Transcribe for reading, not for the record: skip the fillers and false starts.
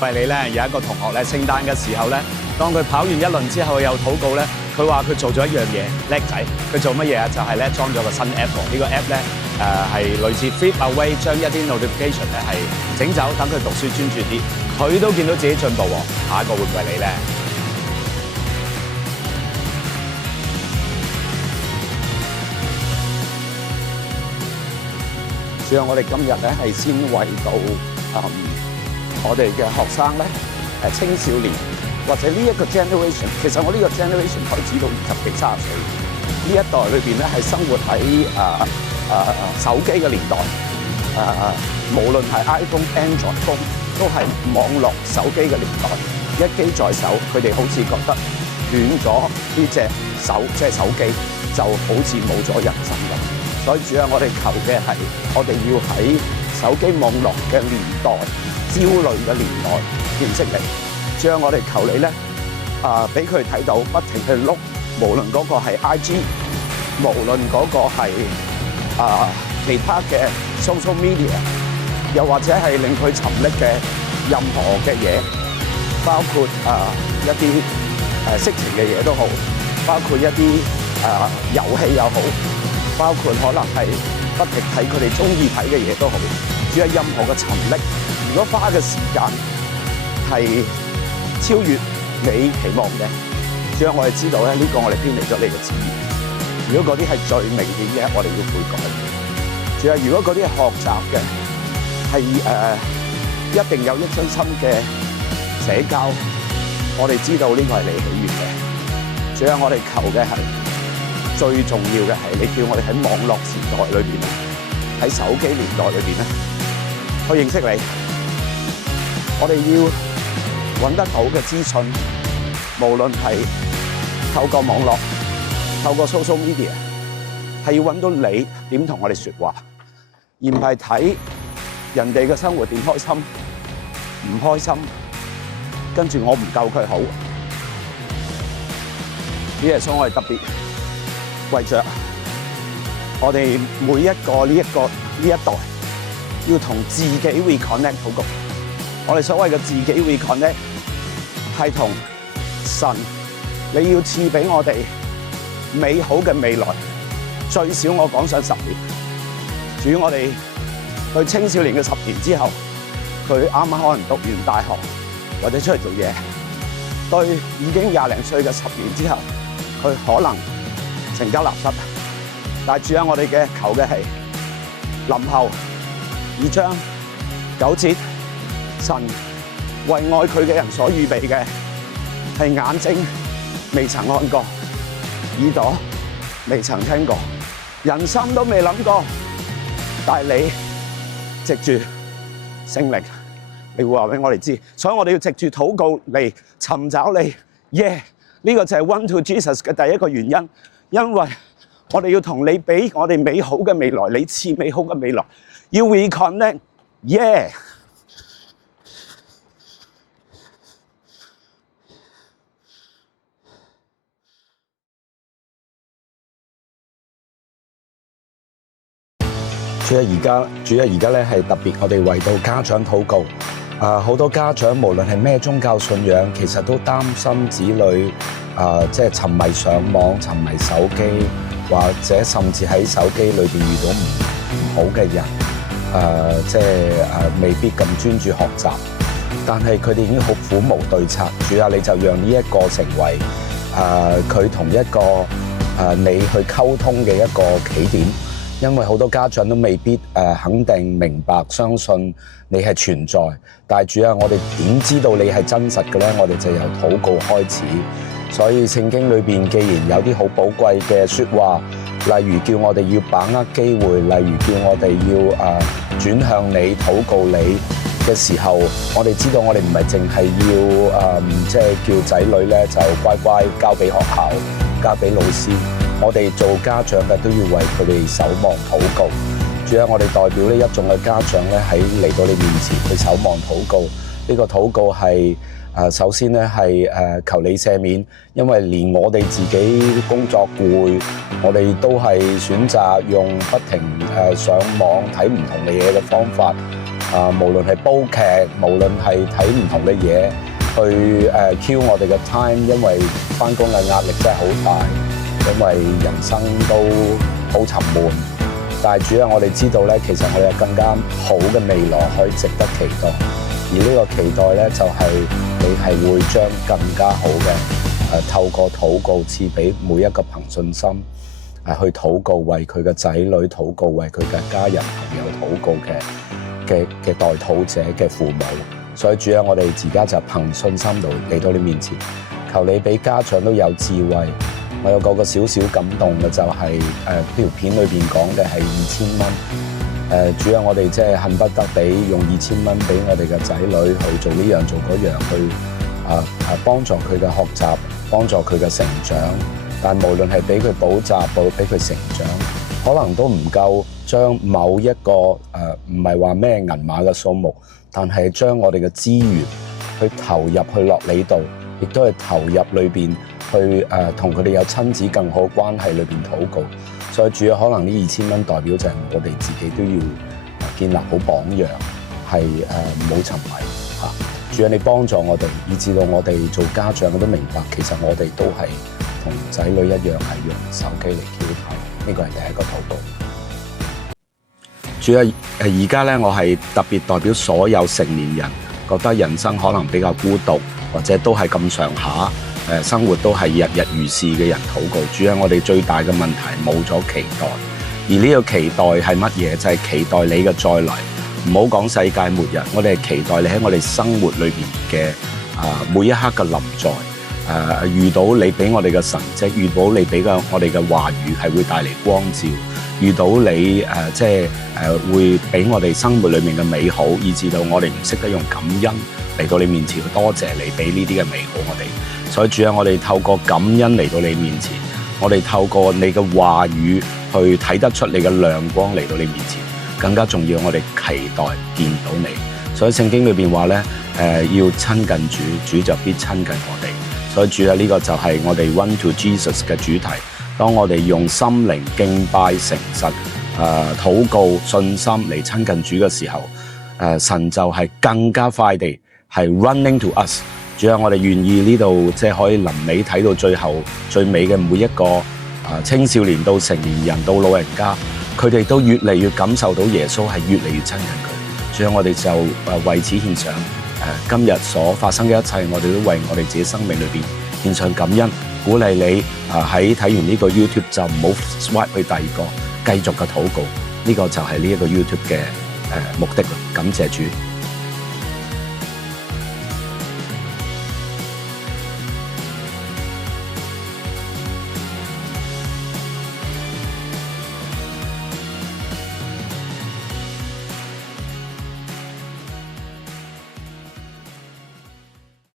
為你咧有一個同學咧，聖誕嘅時候咧，當佢跑完一輪之後又禱告咧，佢話佢做咗一樣嘢，叻仔。佢做乜嘢啊？就係咧裝咗個新 app。呢個 app 咧係類似 Flip Away，將一啲 notification 咧係整走，等佢讀書專注啲。佢都見到自己進步喎。下一個會唔會係你咧？主要我哋今日咧係先為到我哋嘅學生咧，青少年或者呢一個 generation， 其實我呢個 generation 開始到20幾30歲呢一代裏邊咧，係生活喺手機嘅年代，無論係 iPhone、Android phone 都係網絡手機嘅年代。一機在手，佢哋好似覺得斷咗呢隻手，即係手機，就好似冇咗人生咁。所以主要我哋求嘅係，我哋要喺手機網絡嘅年代、焦慮嘅年代認識你。主要我哋求你咧，俾佢睇到，不停去碌，無論嗰個係 IG， 無論嗰個係其他嘅 social media， 又或者係令佢沉溺嘅任何嘅嘢，包括一啲色情嘅嘢都好，包括一啲遊戲又好。包括可能係不停睇佢哋中意睇嘅嘢都好，主要任何嘅沉溺，如果花嘅時間係超越你期望嘅，主要我哋知道咧，呢個我哋偏離咗你嘅旨意。如果嗰啲係最明顯嘅，我哋要悔改。主要如果嗰啲係學習嘅，係一定有益身心嘅社交，我哋知道呢個係你喜悅嘅。主要我哋求嘅係。最重要嘅係，你叫我哋喺網絡時代裏邊，喺手機年代裏邊咧，去認識你。我哋要揾得到嘅資訊，無論係透過網絡、透過 social media， 係要揾到你點同我哋説話，而唔係睇人哋嘅生活點開心、唔開心，跟住我唔夠佢好。呢耶穌我哋特別。為着我哋每一個呢一代，要同自己 reconnect 禱告。我哋所謂嘅自己 reconnect 係同神，你要賜俾我哋美好嘅未來。最少我講上10年。主，我哋對青少年嘅10年之後，佢啱啱可能讀完大學或者出嚟做嘢，對已經20零歲嘅10年之後，佢可能成家立室，但係主啊，我哋嘅求嘅係林後2章9節，神為愛佢嘅人所預備嘅係眼睛未曾看過，耳朵未曾聽過，人心都未諗過，但係你藉住聖靈，你會話俾我哋知，所以我哋要藉住禱告嚟尋找你。呢個就係 Run to Jesus 嘅第一個原因。因為我哋要同你俾我哋美好嘅未來，你賜美好嘅未來，要 reconnect， 主啊，而家咧係特別，我哋為到家長禱告。好多家長無論係咩宗教信仰，其實都擔心子女即係沉迷上網、沉迷手機，或者甚至喺手機裏邊遇到唔好嘅人，即係未必咁專注學習。但係佢哋已經好苦無對策。主啊，你就讓呢一個成為佢同一個你去溝通嘅一個起點。因為好多家長都未必肯定、明白、相信你係存在，但係主啊，我哋點知道你係真實嘅咧？我哋就由禱告開始。所以聖經裏邊既然有啲好寶貴嘅説話，例如叫我哋要把握機會，例如叫我哋要轉向你、禱告你嘅時候，我哋知道我哋唔係淨係要即係叫仔女咧就乖乖交俾學校、交俾老師。我哋做家長嘅都要為佢哋守望禱告。主啊，我哋代表呢一眾嘅家長咧喺嚟到你面前去守望禱告。呢個禱告係首先咧係求你赦免，因為連我哋自己工作攰，我哋都係選擇用不停上網睇唔同嘅嘢嘅方法無論係煲劇，無論係睇唔同嘅嘢，去kill 我哋嘅 time， 因為返工嘅壓力真係好大，因為人生都好沉悶。但係主要我哋知道咧，其實我哋有更加好嘅未來可以值得期待，而呢個期待咧就係你係會將更加好嘅透過禱告賜俾每一個憑信心去禱告，為佢嘅仔女禱告，為佢嘅家人朋友禱告嘅代禱者嘅父母。所以主啊，我哋而家就憑信心度嚟到你面前，求你俾家長都有智慧。我有個少少感動嘅就係條片裏邊講嘅係2000蚊。主啊，我哋即係恨不得俾用2000蚊俾我哋嘅仔女去做呢樣做嗰樣，去幫助佢嘅學習，幫助佢嘅成長。但無論係俾佢補習，俾佢成長，可能都唔夠將某一個唔係話咩銀碼嘅數目，但係將我哋嘅資源去投入去樂理度，亦都係投入裏邊去同佢哋有親子更好關係裏邊禱告。所以主要可能呢2000蚊代表就係我哋自己都要建立好榜樣，係唔好沉迷嚇。主啊，你幫助我哋，以至到我哋做家長都明白，其實我哋都係同仔女一樣係用手機嚟挑睇，呢個係第一個禱告。主啊，而家咧我係特別代表所有成年人，覺得人生可能比較孤獨，或者都係咁上下。生活都係日日如是嘅人禱告。主啊，我哋最大嘅問題冇咗期待，而呢個期待係乜嘢？就係期待你嘅再來。唔好講世界末日，我哋係期待你喺我哋生活裏邊嘅每一刻嘅臨在。遇到你俾我哋嘅神蹟，遇到你俾我哋嘅話語係會帶嚟光照，遇到你會俾我哋生活裏面嘅美好，以至到我哋唔識得用感恩嚟到你面前，多謝你俾呢啲嘅美好我哋。所以主啊，我哋透過感恩嚟到你面前，我哋透過你嘅話語去睇得出你嘅亮光嚟到你面前。更加重要，我哋期待見到你。所以聖經裏邊話咧，要親近主，主就必親近我哋。所以主啊，呢個就係我哋 Run to Jesus 嘅主題。當我哋用心靈敬拜、誠實、禱告、信心嚟親近主嘅時候，神就係更加快地係 running to us。主啊，我哋願意呢度即係可以臨尾睇到最後最尾嘅每一個青少年到成年人到老人家，佢哋都越嚟越感受到耶穌係越嚟越親近佢。主啊，我哋就為此獻上今日所發生嘅一切，我哋都為我哋自己生命裏邊獻上感恩，鼓勵你喺睇完呢個 YouTube 就唔好 swipe 去第二個，繼續嘅禱告。呢個就係呢一個 YouTube 嘅目的啦。感謝主。